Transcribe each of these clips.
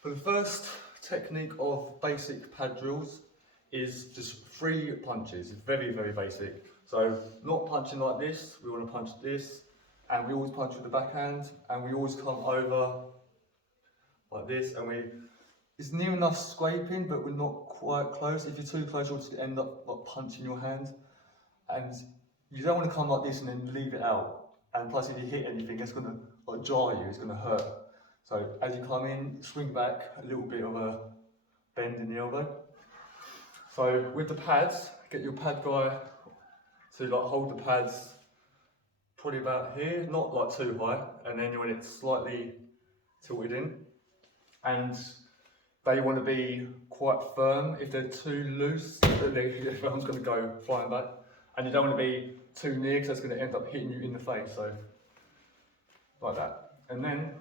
For the first technique of basic pad drills is just 3 punches. It's very, very basic. So not punching like this, we want to punch this, and we always punch with the backhand, and we always come over like this, and it's near enough scraping, but we're not quite close. If you're too close, you'll just end up like punching your hand, and you don't want to come like this and then leave it out. And plus, if you hit anything, it's going to like jar you. It's going to hurt. So as you come in, swing back, a little bit of a bend in the elbow. So with the pads, get your pad guy to like hold the pads probably about here, not like too high, and then when it's slightly tilted in. And they want to be quite firm. If they're too loose, everyone's going to go flying back. And you don't want to be too near because that's going to end up hitting you in the face. So like that. And then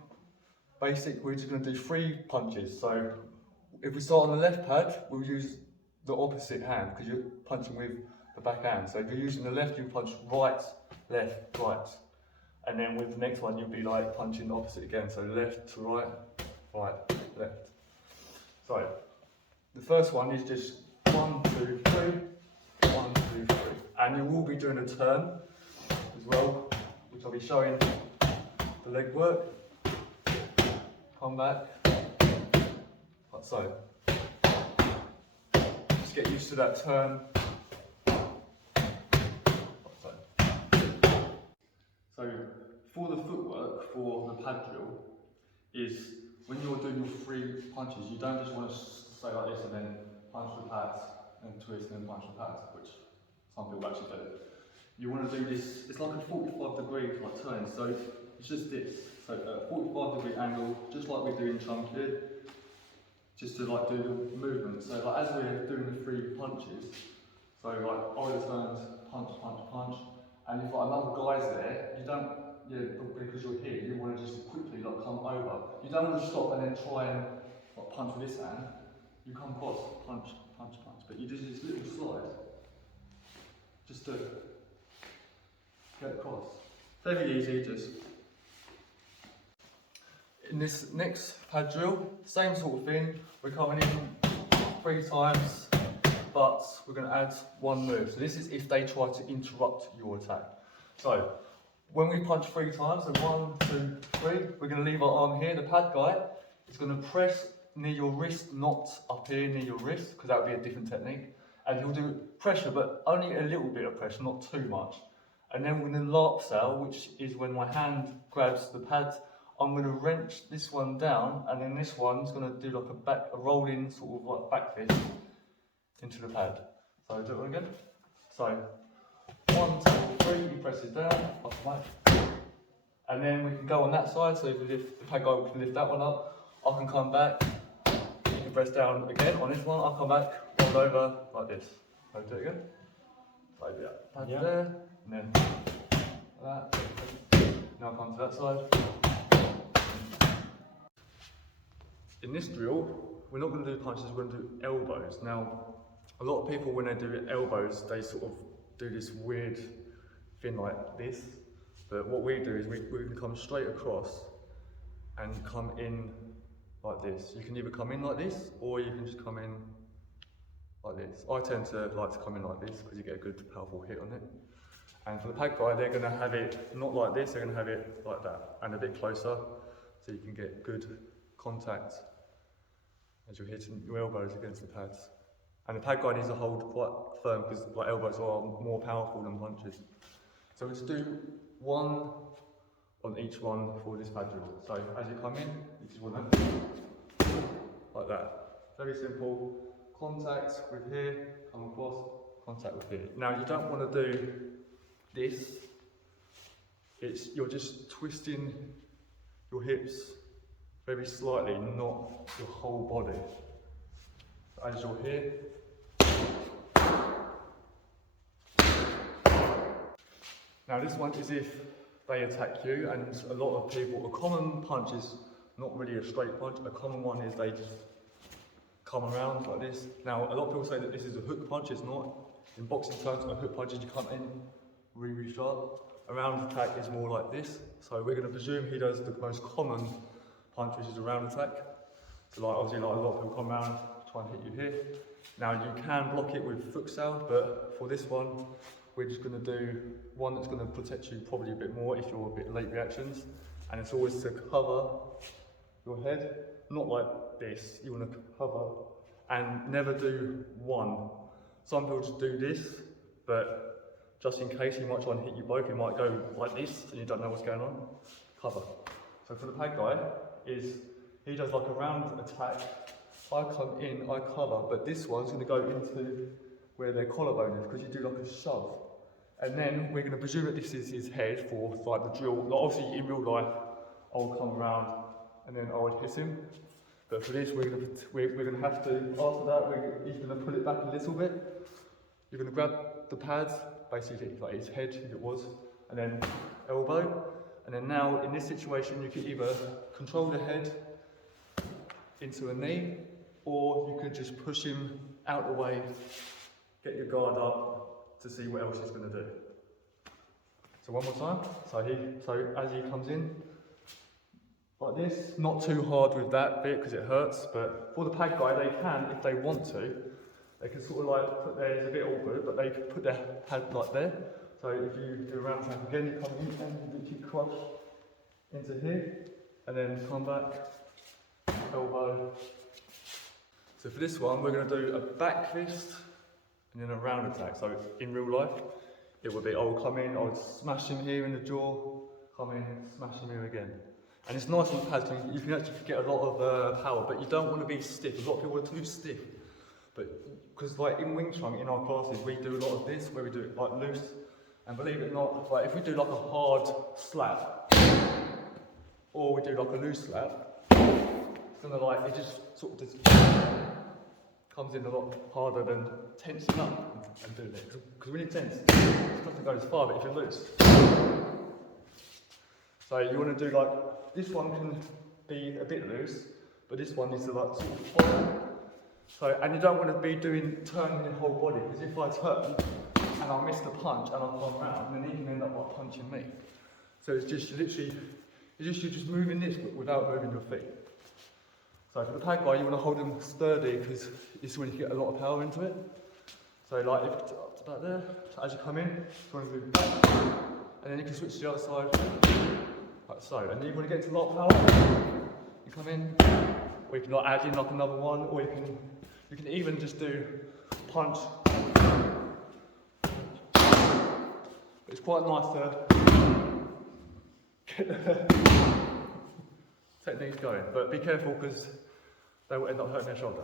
basic, we're just going to do 3 punches. So if we start on the left pad, we'll use the opposite hand because you're punching with the back hand. So if you're using the left, you punch right, left, right. And then with the next one, you'll be like punching the opposite again. So left to right, right, left. So the first one is just 1, 2, 3, 1, 2, 3. And you will be doing a turn as well, which I'll be showing the leg work. Come back, like so. Just get used to that turn. Like so. So for the footwork for the pad drill is when you're doing your 3 punches, you don't just want to stay like this and then punch the pads and twist and then punch the pads, which some people actually do. You want to do this, it's like a 45-degree like turn, so it's just this. So a 45-degree angle, just like we do in chunk here, just to like do the movement. So like as we're doing the 3 punches, so like Oliver Stone's punch, punch, punch, and if like another guy's there, you don't, because you're here, you want to just quickly like come over. You don't want to stop and then try and like punch with this hand. You come across, punch, punch, punch, but you do this little slide. Just do it. Get across. Very easy, just. In this next pad drill, same sort of thing. We're coming in 3 times, but we're going to add 1 move. So this is if they try to interrupt your attack. So when we punch 3 times, so 1, 2, 3, we're going to leave our arm here. The pad guy is going to press near your wrist, not up here near your wrist, because that would be a different technique. And he'll do pressure, but only a little bit of pressure, not too much. And then we're going to larp sail, which is when my hand grabs the pad. I'm going to wrench this one down, and then this one's going to do like a rolling sort of like back fist into the pad. So do it again. So 1, 2, 3, he presses down, off the mic. And then we can go on that side, so if we lift, the pad guy can lift that one up, I can come back, you can press down again on this one, I'll come back, roll over like this. So do it again. So that pad there, and then like that. Now come to that side. In this drill, we're not going to do punches, we're going to do elbows. Now, a lot of people when they do elbows, they sort of do this weird thing like this. But what we do is we can come straight across and come in like this. You can either come in like this, or you can just come in like this. I tend to like to come in like this because you get a good powerful hit on it. And for the pad guy, they're going to have it not like this, they're going to have it like that and a bit closer, so you can get good contact as you're hitting your elbows against the pads. And the pad guy needs to hold quite firm because like elbows are more powerful than punches. So let's do 1 on each one for this pad drill. So as you come in, you just want to like that. Very simple. Contact with here, come across, contact with here. Now you don't want to do this. You're just twisting your hips very slightly, not your whole body. So as you're here, now this one is if they attack you, and a lot of people, a common punch is not really a straight punch, a common one is they just come around like this. Now a lot of people say that this is a hook punch, it's not. In boxing terms, a hook punch is you come in really sharp. A round attack is more like this, so we're going to presume he does the most common punch, which is a round attack. So like obviously like a lot of people come around, try and hit you here. Now you can block it with futsal, but for this one, we're just going to do one that's going to protect you probably a bit more if you're a bit late reactions. And it's always to cover your head, not like this, you want to cover and never do one. Some people just do this, but just in case he might try and hit you both, he might go like this and you don't know what's going on. Cover. So for the pad guy, he does like a round attack. I come in, I cover, but this one's going to go into where their collarbone is because you do like a shove. And then we're going to presume that this is his head for like the drill. Like obviously in real life, I'll come around and then I would hit him. But for this, we're going to have to, after that, he's going to pull it back a little bit. You're going to grab the pads, basically like his head if it was, and then elbow. And then now in this situation, you can either control the head into a knee, or you can just push him out the way, get your guard up to see what else he's going to do. So one more time. So as he comes in, like this, not too hard with that bit because it hurts, but for the pad guy, they can, if they want to, they can sort of like put their, it's a bit awkward, but they can put their pad like there. So if you do a round tap again, you come in and you literally crush into here, and then come back, elbow. So for this one, we're going to do a back fist and then a round attack. So in real life, it would be, I would come in, I would smash him here in the jaw, come in, smash him here again. And it's nice on the pads, you can actually get a lot of power, but you don't want to be stiff. A lot of people are too stiff. But because like in Wing Chun, in our classes, we do a lot of this, where we do it like loose. And believe it or not, like if we do like a hard slap, or we do like a loose slap, it's gonna like, it just sort of just comes in a lot harder than tensing up and doing it. Because when you're tense, it doesn't go as far, but if you're loose. So you want to do like, this one can be a bit loose, but this one needs to like sort of follow. So, and you don't want to be turning your whole body, because if I turn and I miss the punch and I come around, then he can end up like punching me. So it's just literally, you're just moving this but without moving your feet. So for the pad guy, you want to hold them sturdy because it's when you get a lot of power into it. So like if it's up to about there, so as you come in, you want to move back, and then you can switch to the other side, like so. And then you want to get into a lot of power, you come in, or you can like add in like another one, or you can even just do punch. It's quite nice to get the techniques going, but be careful because they will end up hurting their shoulder.